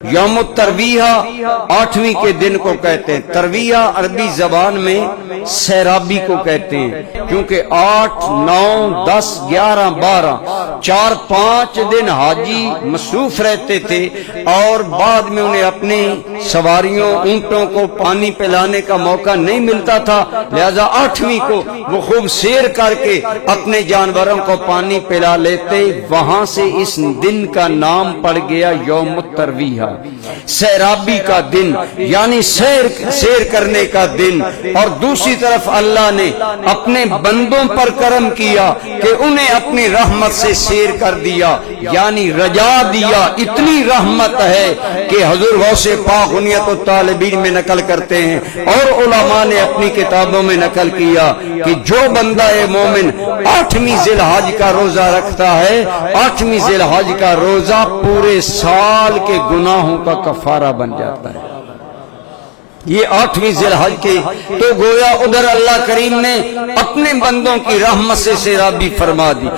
یوم ترویہ آٹھویں کے دن کو کہتے ہیں۔ ترویہ عربی زبان میں سیرابی کو کہتے ہیں، کیونکہ 8، 9، 10، 11، 12 4 5 دن حاجی مصروف رہتے تھے اور بعد میں انہیں اپنی سواریوں اونٹوں کو پانی پلانے کا موقع نہیں ملتا تھا، لہذا آٹھویں کو وہ خوب سیر کر کے اپنے جانوروں کو پانی پلا لیتے۔ وہاں سے اس دن کا نام پڑ گیا یوم ترویہ، سیرابی کا دن، یعنی سیر کرنے کا دن۔ اور دوسری طرف اللہ نے اپنے بندوں پر کرم کیا کہ انہیں اپنی رحمت سے سیر کر دیا، یعنی رجا دیا۔ اتنی رحمت ہے کہ حضور غوث پاک غنیت الطالبین میں نقل کرتے ہیں اور علماء نے اپنی کتابوں میں نقل کیا کہ جو بندہ مومن 8ویں ذی الحج کا روزہ رکھتا ہے، 8ویں ذی الحج کا روزہ پورے سال کے گناہوں کا کفارہ بن جاتا ہے۔ یہ 8ویں ذی الحج کی تو گویا ادھر اللہ کریم نے اپنے بندوں کی رحمت سے سیرابی فرما دی۔